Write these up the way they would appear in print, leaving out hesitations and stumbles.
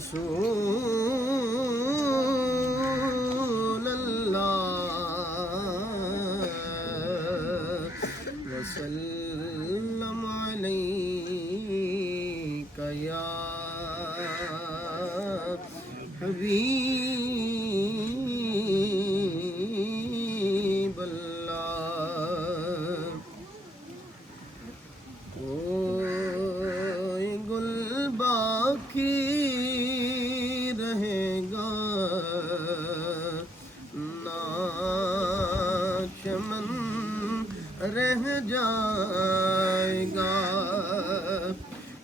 رسول اللہ وسلم علیک یا حبیب اللہ کوئی گل باقی رہے گا نہ چمن رہ جائے گا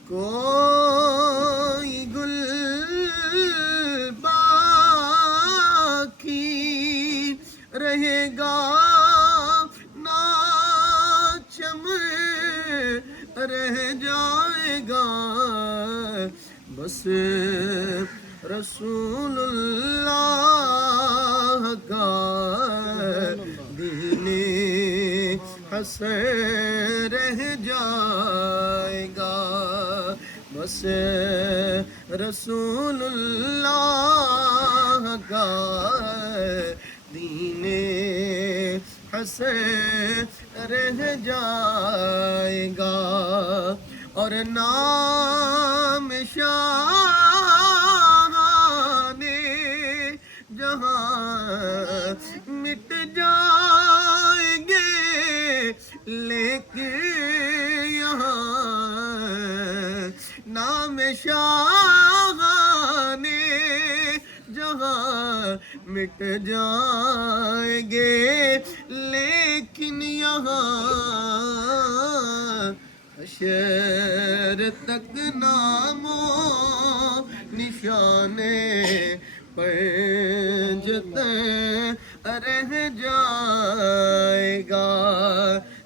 کوئی گل باقی رہے گا نہ چمن رہ جائے گا بس رسول اللہ کا دین حسن رہ جائے گا بس رسول اللہ کا دین حسن رہ جائے گا اور نام شاہان جہاں مٹ جائیں گے لیکن یہاں نام شاہان جہاں مٹ جائیں گے لیکن یہاں حشر تک نام و نشانے پنجتے رہ جائے گا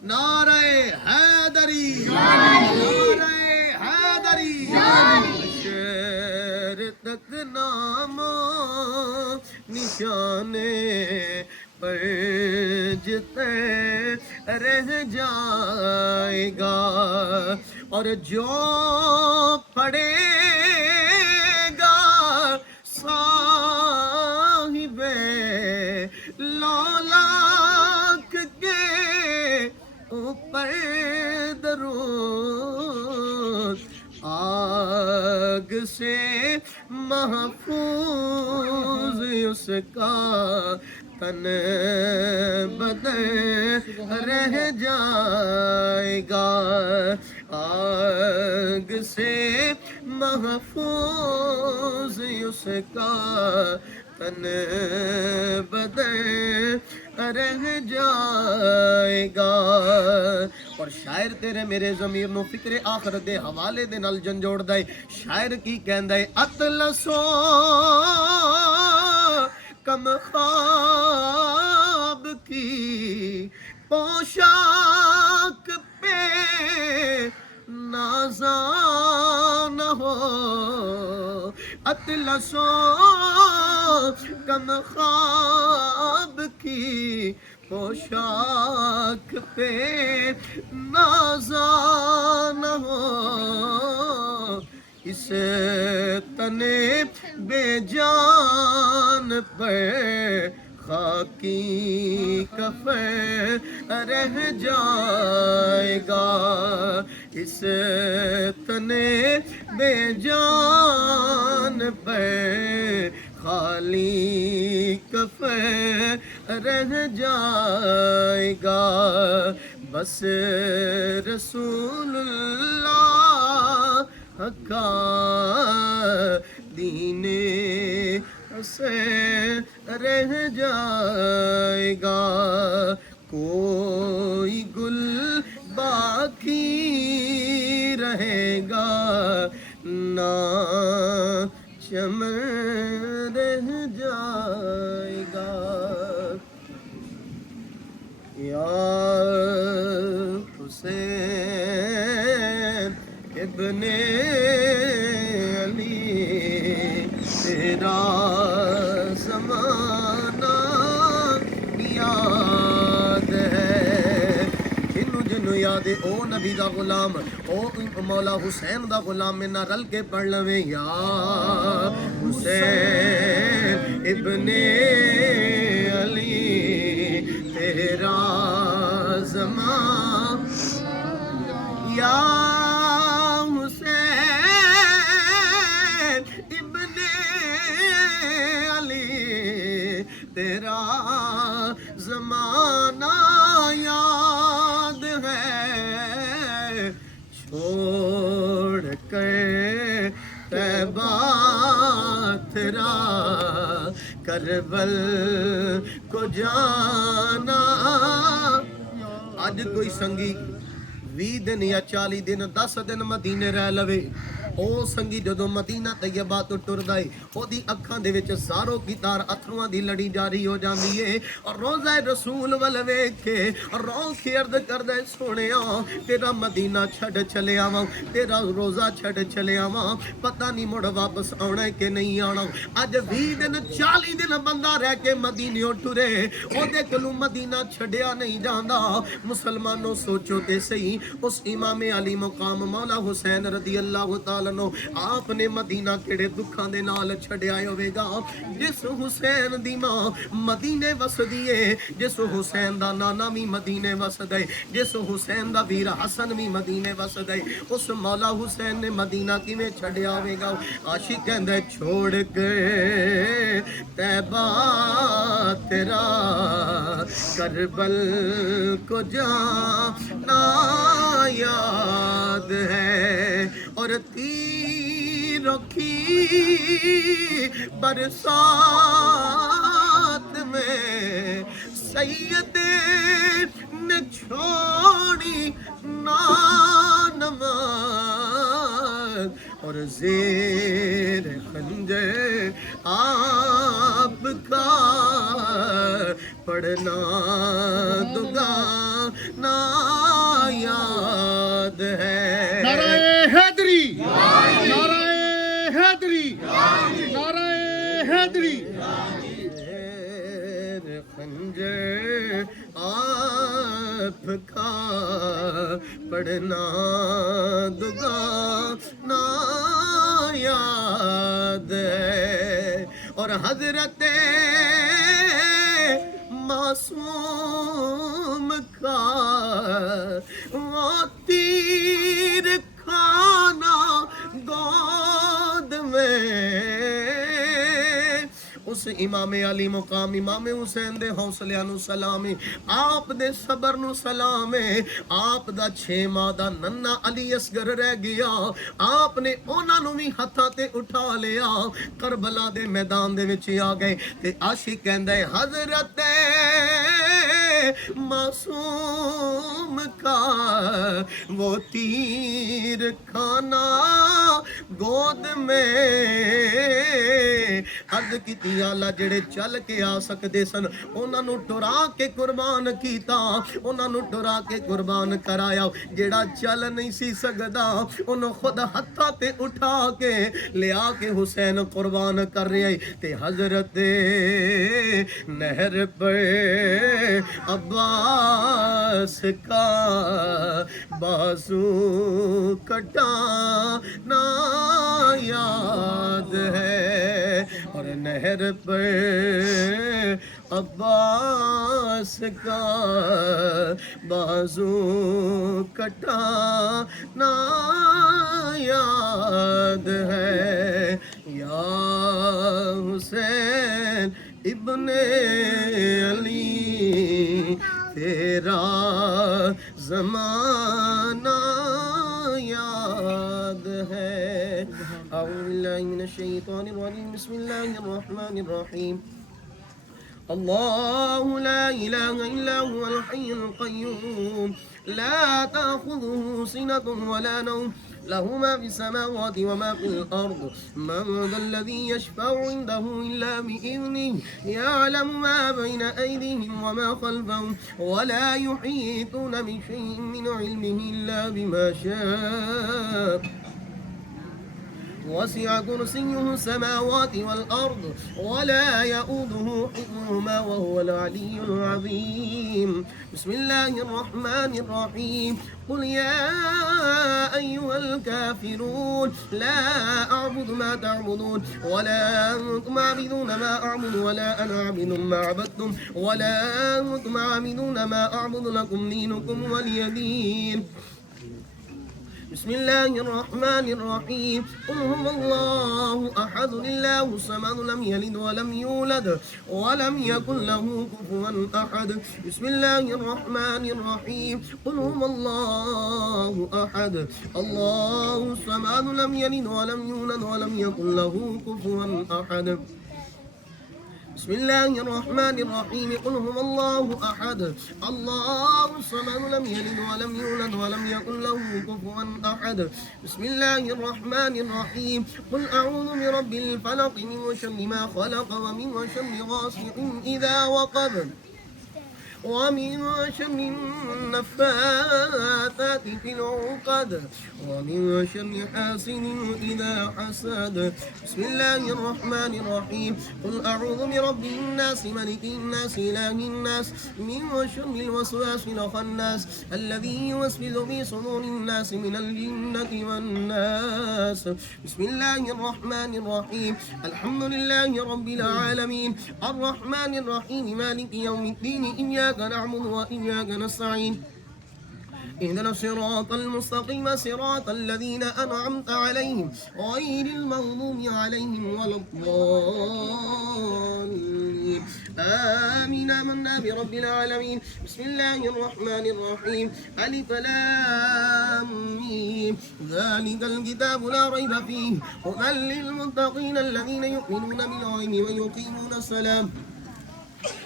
نعرہ حیدری نعرہ حیدری حشر تک نام و نشانے پنجتے رہ جائے گا اور جو پڑے گا صاحب لولاک کے اوپر درود آگ سے محفوظ اس کا تن بدن رہ جائے گا آگ سے محفوظ اس کا تن بدن رہ جائے گا اور شاعر تیرے میرے ضمیر نو فکر آخرت دے حوالے دے نال جنجوڑ دے شاعر کی کہندا ہے اطلسو کم خواب کی پوشاک پہ نازاں نہ ہو اطلسو کم خواب کی پوشاک پہ نازاں نہ ہو اس تنے بے جان پہ خاکی کفن رہ جائے گا اس تنے بے جان پہ خالی کفن رہ جائے گا بس رسول اللہ کا دین سے رہ جائے گا کوئی گل باقی رہے گا نہ چمن رہ جائے گا یا حسین ابن علی تیرا زمانہ یاد ہے جنو جنو یاد او نبی دا غلام او مولا حسین دا غلام میں نہ رل کے پڑھ لویں یا حسین ابن علی تیرا زمان یا حسین ابن علی تیرا زمانہ یاد ہے چھوڑ کر طیبہ تیرا کربل کو جانا اج کوئی سنگی 20 دن یا 40 دن 10 دن مدینے رہ لوے او سنگی جدو مدینہ طیبہ تو ٹردا ہے او دی اکھاں دے وچ زارو کی تار اتھرواں دی لڑی جاری ہو جاندی ہے اور روزہ رسول ول ویکھ کے رو کے عرض کردا ہے سونیا تیرا مدینہ چھڈ چلے آواں تیرا روزہ چھڈ چلے آواں پتہ نہیں مڑ واپس آنا ہے کہ نہیں آنا اج 20 دن 40 دن بندہ رہ کے مدینے ٹرے او دے کولوں مدینہ چھڈیا نہیں جاندا مسلمانوں سوچو تے صحیح اس امام علی مقام مولا حسین رضی اللہ تعالی عنہ آپ نے مدینہ کیڑے دکھاں دے نال چھڈیا ہوے گا جس حسین دی ماں مدینے وسدی ہے جس حسین دا نانا بھی مدینے وسدا ہے جس حسین دا ویر حسن بھی مدینے وسدا ہے اس مولا حسین نے مدینہ کیویں چھڈیا ہوے گا عاشق کہندا ہے چھوڑ کے طیبہ تیرا کربل کو جانا یاد ہے اور تیروں کی برسات میں سید نے چھوڑی نانماز اور زیر خنجر آپ کا پڑھنا دگانا یاد ہے نعرہ حیدری نعرہ حیدری نعرہ حیدری خنجر آپ کا پڑھنا دگانا یاد ہے اور حضرت معصوم کا وہ تیر کھانا گود میں اس امام علی مقام امام حسین دے حوصلے نو سلام آپ دے صبر نو سلام آپ دا 6 ماہ دا ننا علی اصغر رہ گیا آپ نے انہاں نو بھی ہتھاں تے اٹھا لیا کربلا دے میدان دے وچ آ گئے تے عاشق کہندا ہے حضرت معصوم کا وہ تیر کھانا گود میں عرض کیتی اللہ جڑے چل کے آ سکدے سن انہاں نو ٹرا کے قربان کیتا انہاں نو ٹرا کے قربان کرایا جڑا چل نہیں سی سکدا انہوں خود ہتھاں تے اٹھا کے لیا کے حسین قربان کر رہے تے حضرت نہر پر عباس کا بازو کٹانا یاد ہے اور نہر پر عباس کا بازو کٹانا یاد ہے یا حسین ابن علی تیرا زمانہ یاد ہے اعوذ باللہ من الشیطان الرجیم بسم اللہ الرحمن الرحیم اللہ لا الہ الا هو الحی القیوم لا تأخذه سنة ولا نوم له ما في السماوات وما في الأرض من ذا الذي يشفع عنده إلا بإذنه يعلم ما بين أيديهم وما خلفهم ولا يحيطون بشيء من علمه إلا بما شاء وسع كرسيه السماوات والأرض ولا يؤوده حفظهما وهو العلي العظيم. بسم الله الرحمن الرحيم. قل يا أيها الكافرون لا أعبد ما تعبدون ولا أنتم عابدون ما أعبد ولا أنا عابد ما عبدتم ولا أنتم عابدون ما أعبد لكم دينكم ولي دين. بسم الله الرحمن الرحيم. قل هو الله أحد الله الصمد لم يلد ولم يولد ولم يكن له كفوا أحد. بسم الله الرحمن الرحيم. قل هو الله أحد الله الصمد لم يلد ولم يولد ولم يكن له كفوا أحد. بسم الله الرحمن الرحيم. قل هو الله أحد الله الصمد لم يلد ولم يولد ولم يكن له كفوا أحد. بسم الله الرحمن الرحيم. قل أعوذ برب الفلق من شر ما خلق ومن شر غاسق إذا وقب ومن شر النفاثات في العقد ومن شر حاسد إذا حسد. بسم الله الرحمن الرحيم. قل أعوذ برب الناس ملك الناس إله الناس من شر الوسواس الخناس الذي يوسوس في صدور الناس من الجنة والناس. بسم الله الرحمن الرحيم. الحمد لله رب العالمين الرحمن الرحيم مالك يوم الدين إياك نعبد وإياك نستعين اهدنا الصراط المستقيم صراط الذين أنعمت عليهم غير المغضوب عليهم ولا الضالين آمين. آمنا برب العالمين. بسم الله الرحمن الرحيم. ألف لام ميم ذلك الكتاب لا ريب فيه هدى للمتقين الذين يؤمنون بالغيب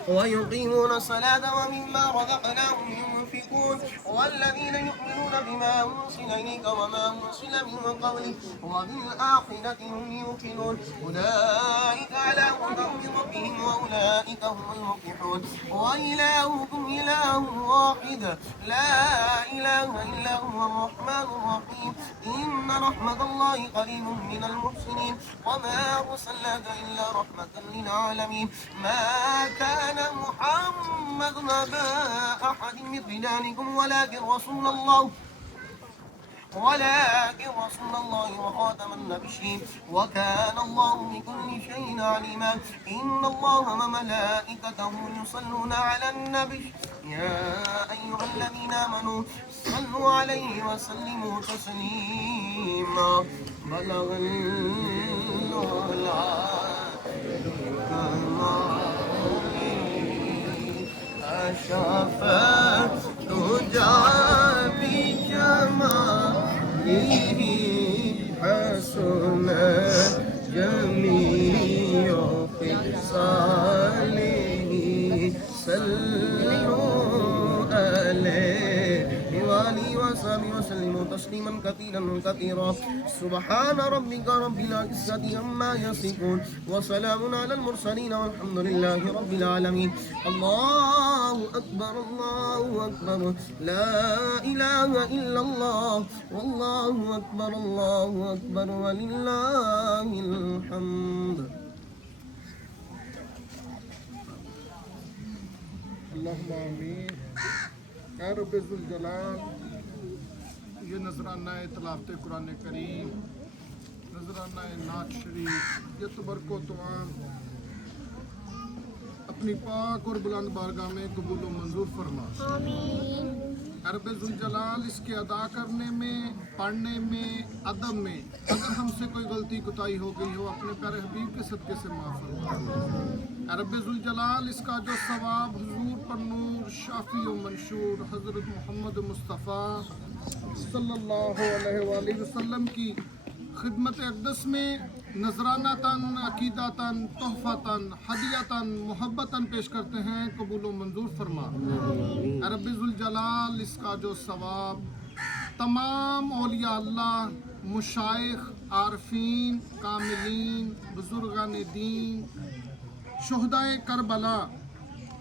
ويقيمون الصلاة ومما رزقناهم ينفقون والذين يؤمنون بما أنزل إليك وما أنزل من قبلك وبالآخرة هم يوقنون أولئك على هدى من ربهم وأولئك هم المفلحون. وإلهكم إله واحد لا إله إلا هو الرحمن الرحيم. إن رحمة الله قريب من المحسنين وما أرسلناك إلا رحمة للعالمين. ما كان محمد أبا أحد من رجالكم ولكن رسول الله وخاتم النبيين وكان الله بكل شيء عليما. إن الله وملائكته يصلون على النبي يا أيها الذين آمنوا صلوا عليه وسلموا تسليما. بلغ شفاعت بجماله حسن جميع خصاله صلوا عليه وآله وصحبه وسلموا تسليما كثيرا. سبحان ربك رب العزة عما يصفون وسلام على المرسلين والحمد لله رب العالمين. الله أكبر الله أكبر لا إله إلا الله والله أكبر الله أكبر ولله الحمد. اللهم آمین. اے رب ذوالجلال یہ نذرانہ تلاوت قرآن کریم نذرانہ نعت شریف یہ تبرک و توام اپنی پاک اور بلند بارگاہ میں قبول و منظور فرما. آمین. رب ذوالجلال اس کے ادا کرنے میں پڑھنے میں ادب میں اگر ہم سے کوئی غلطی کوتاہی ہو گئی ہو اپنے پیارے حبیب کے صدقے سے معاف فرما. رب ذوالجلال اس کا جو ثواب حضور پر نور شافی و منشور حضرت محمد مصطفیٰ صلی اللہ علیہ وآلہ وسلم کی خدمت اقدس میں نذرانتاً عقیدتاً تحفتاً ہدیتاً محبتاً پیش کرتے ہیں قبول و منظور فرما. رب ذوالجلال اس کا جو ثواب تمام اولیاء اللہ مشائخ عارفین کاملین بزرگان دین شہدائے کربلا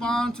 5